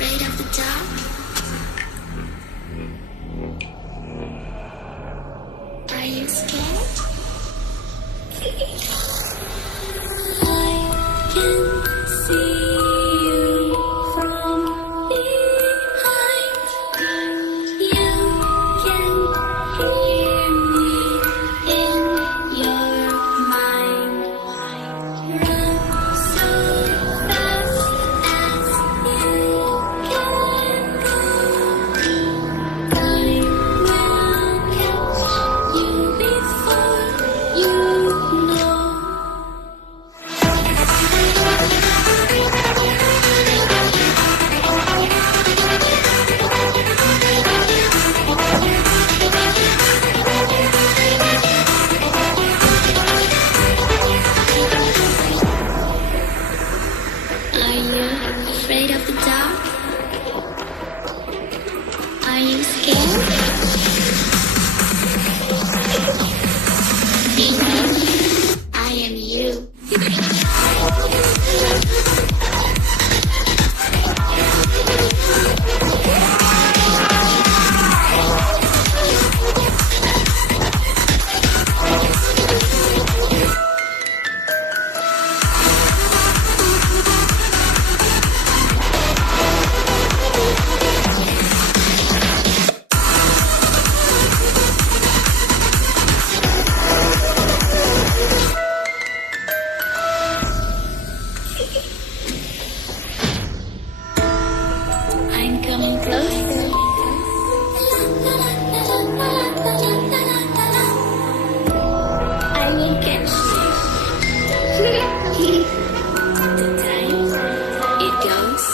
afraid of the dark? Are you scared? I can see you from behind. You can hear me in your mind. Run so fast as you can go. Time will catch you before you know. Are you afraid of the dark? Are you scared? I am you. I'm coming closer. I will catch you. The time it goes.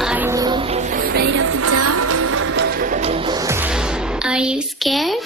Are you afraid of the dark? Are you scared?